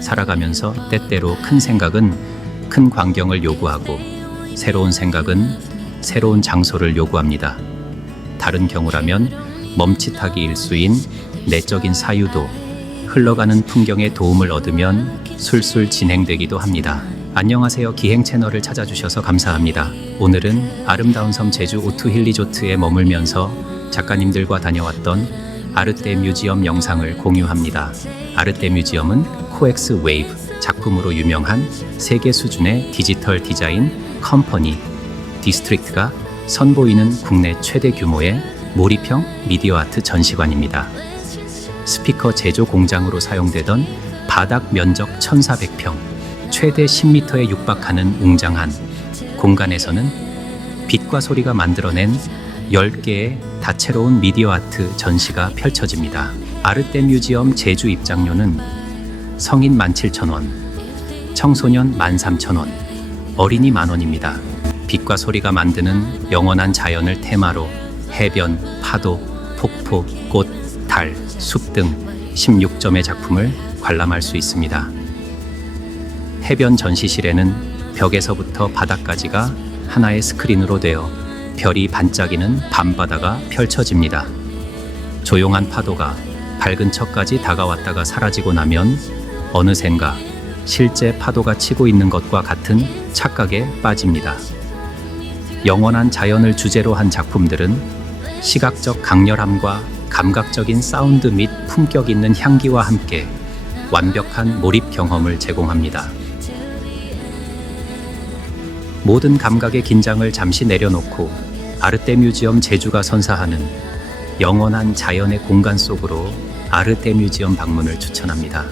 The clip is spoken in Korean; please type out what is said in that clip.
살아가면서 때때로 큰 생각은 큰 광경을 요구하고 새로운 생각은 새로운 장소를 요구합니다. 다른 경우라면 멈칫하기 일수인 내적인 사유도 흘러가는 풍경에 도움을 얻으면 술술 진행되기도 합니다. 안녕하세요. 기행채널을 찾아주셔서 감사합니다. 오늘은 아름다운섬 제주 오투힐리조트에 머물면서 작가님들과 다녀왔던 아르떼뮤지엄 영상을 공유합니다. 아르떼뮤지엄은 코엑스'WAVE 작품으로 유명한 세계 수준의 디지털 디자인 컴퍼니 디스트릭트가 선보이는 국내 최대 규모의 몰입형 미디어아트 전시관입니다. 스피커 제조 공장으로 사용되던 바닥 면적 1,400평, 최대 10m에 육박하는 웅장한 공간에서는 빛과 소리가 만들어낸 10개의 다채로운 미디어아트 전시가 펼쳐집니다. 아르떼뮤지엄 제주 입장료는 성인 17,000원, 청소년 13,000원, 어린이 만원입니다. 빛과 소리가 만드는 영원한 자연을 테마로 해변, 파도, 폭포, 꽃, 달, 숲 등 16점의 작품을 관람할 수 있습니다. 해변 전시실에는 벽에서부터 바닥까지가 하나의 스크린으로 되어 별이 반짝이는 밤바다가 펼쳐집니다. 조용한 파도가 밝은 척까지 다가왔다가 사라지고 나면 어느샌가 실제 파도가 치고 있는 것과 같은 착각에 빠집니다. 영원한 자연을 주제로 한 작품들은 시각적 강렬함과 감각적인 사운드 및 품격 있는 향기와 함께 완벽한 몰입 경험을 제공합니다. 모든 감각의 긴장을 잠시 내려놓고 아르떼뮤지엄 제주가 선사하는 영원한 자연의 공간 속으로 아르떼뮤지엄 방문을 추천합니다.